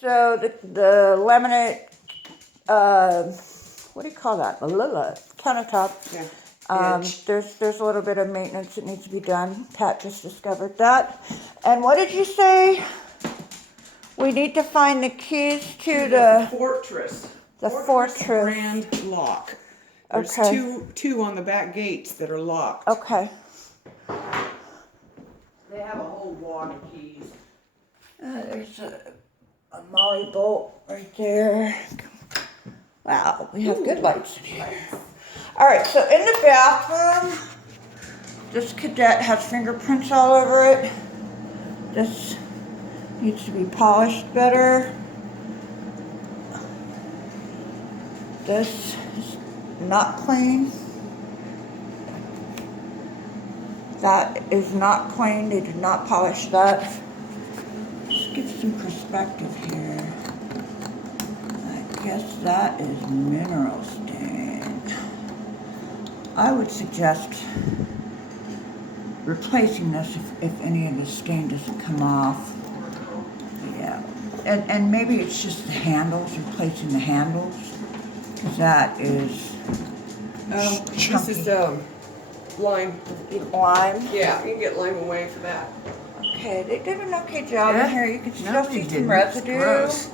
So the laminate, what do you call that? Countertop. Yeah. There's a little bit of maintenance that needs to be done. Pat just discovered that. And what did you say? We need to find the keys to the Fortress. the Fortress Fortress. brand lock. There's Okay. two on the back gates that are locked. Okay. They have a whole wad of keys. There's a Molly bolt right there. Wow, we have good lights in here. All right, so in the bathroom, this cadet has fingerprints all over it. This needs to be polished better. This is not clean. That is not clean. They did not polish that. Let's get some perspective here. I guess that is mineral stain. I would suggest replacing this if any of the stain doesn't come off. Yeah. And maybe it's just the handles, replacing the handles. Because that is This is lime. lime. Yeah, you can get lime away for that. Okay, they did an okay job Yeah? in here. You can still No, see they some didn't. residue. Gross.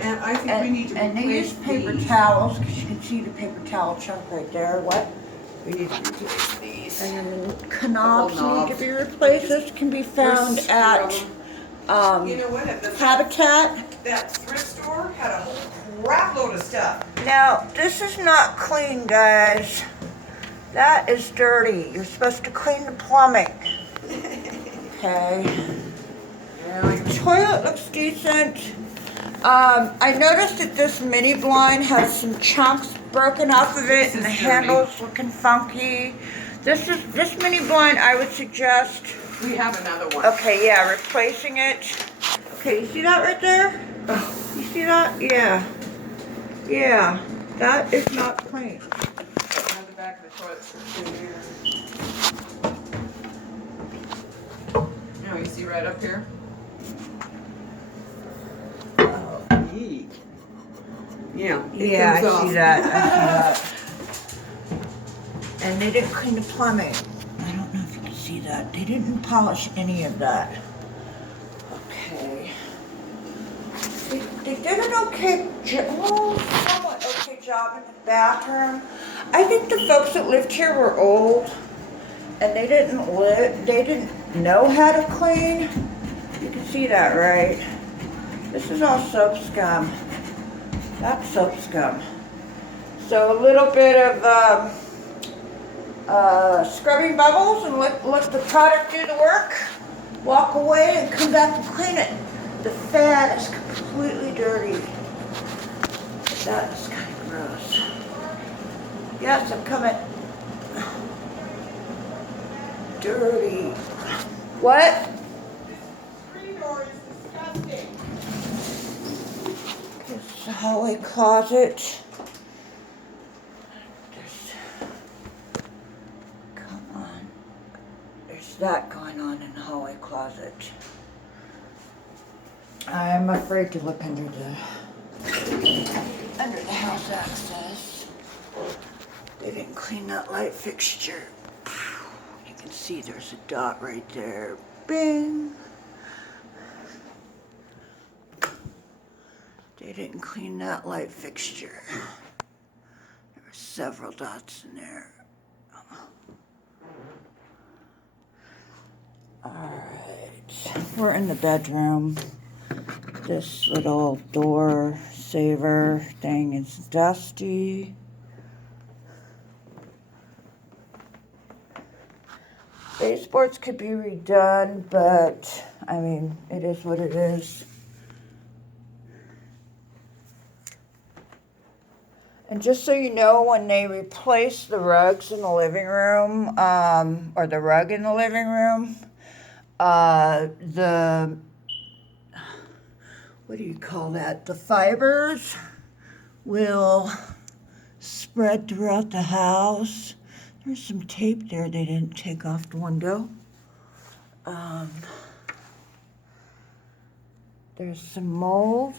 And I think we need to And they replace used paper these. towels because you can see the paper towel chunk right there. What? We need to replace these. And knobs Couple need to knobs. be replaced. This can be found There's at screw 'em. You um, know what? Habitat. That thrift store had a whole crap load of stuff. Now, this is not clean, guys. That is dirty. You're supposed to clean the plumbing. Okay. Toilet looks decent. I noticed that this mini blind has some chunks broken off of it, and the handle's looking funky. This mini blind, I would suggest. We have another one. Okay, yeah, replacing it. Okay, you see that right there? You see that? Yeah. Yeah, that is not clean. On the back of the toilet in here. Now you see right up here? Yeah. it Yeah, I comes off. see that. I see that. And they didn't clean the plumbing. I don't know if you can see that. They didn't polish any of that. Okay. They did an okay job, somewhat okay job in the bathroom. I think the folks that lived here were old, and they didn't know how to clean. You can see that, right? This is all soap scum. That's soap scum. So a little bit of scrubbing bubbles and let the product do the work. Walk away and come back and clean it. The fan is completely dirty. That is kind of gross. Yes, I'm coming. Dirty. What? It's the hallway closet. Come on. There's that going on in the hallway closet. I'm afraid to look under the house access. They didn't clean that light fixture. You can see there's a dot right there. Bing. They didn't clean that light fixture. There were several dots in there. Alright, we're in the bedroom. This little door saver thing is dusty. Baseboards could be redone, but I mean, it is what it is. And just so you know, when they replace the rugs in the living room, or the rug in the living room, what do you call that? The fibers will spread throughout the house. There's some tape there they didn't take off the window. There's some mold.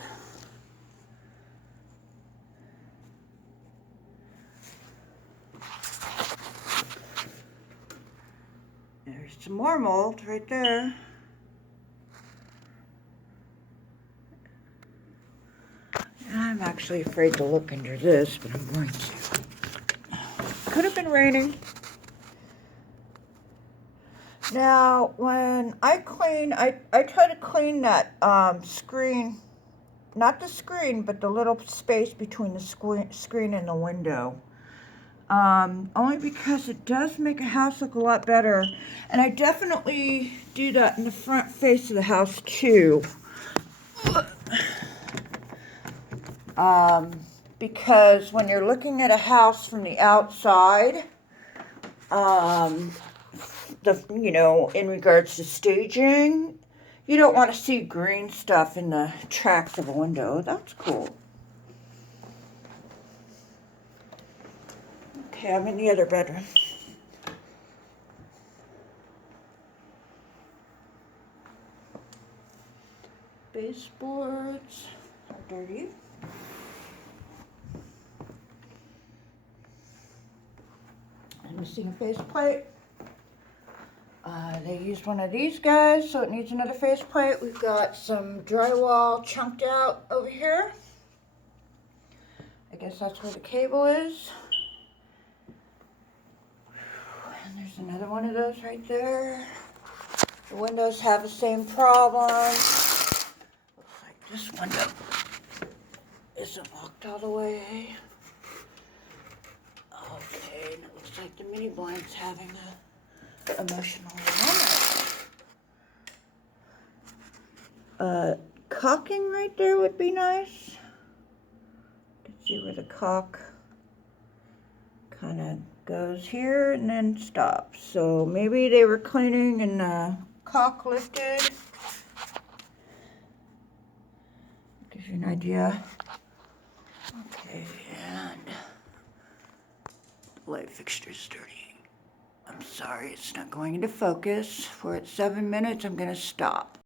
some more mold right there. And I'm actually afraid to look under this, but I'm going to. Could have been raining. Now, when I clean, I try to clean that screen, not the screen, but the little space between the screen and the window. Only because it does make a house look a lot better. And I definitely do that in the front face of the house too. Because when you're looking at a house from the outside, in regards to staging, you don't want to see green stuff in the tracks of a window. That's cool. Okay, I'm in the other bedroom. Baseboards are dirty. And missing a faceplate. They used one of these guys, so it needs another faceplate. We've got some drywall chunked out over here. I guess that's where the cable is. And there's another one of those right there. The windows have the same problem. Looks like this window isn't locked all the way. Okay, and it looks like the mini blind's having a emotional moment. Caulking right there would be nice. To see where the caulk kind of goes here and then stops. So maybe they were cleaning and the caulk lifted. Gives you an idea. Okay, and light fixture's dirty. I'm sorry, it's not going into focus. We're at 7 minutes. I'm going to stop.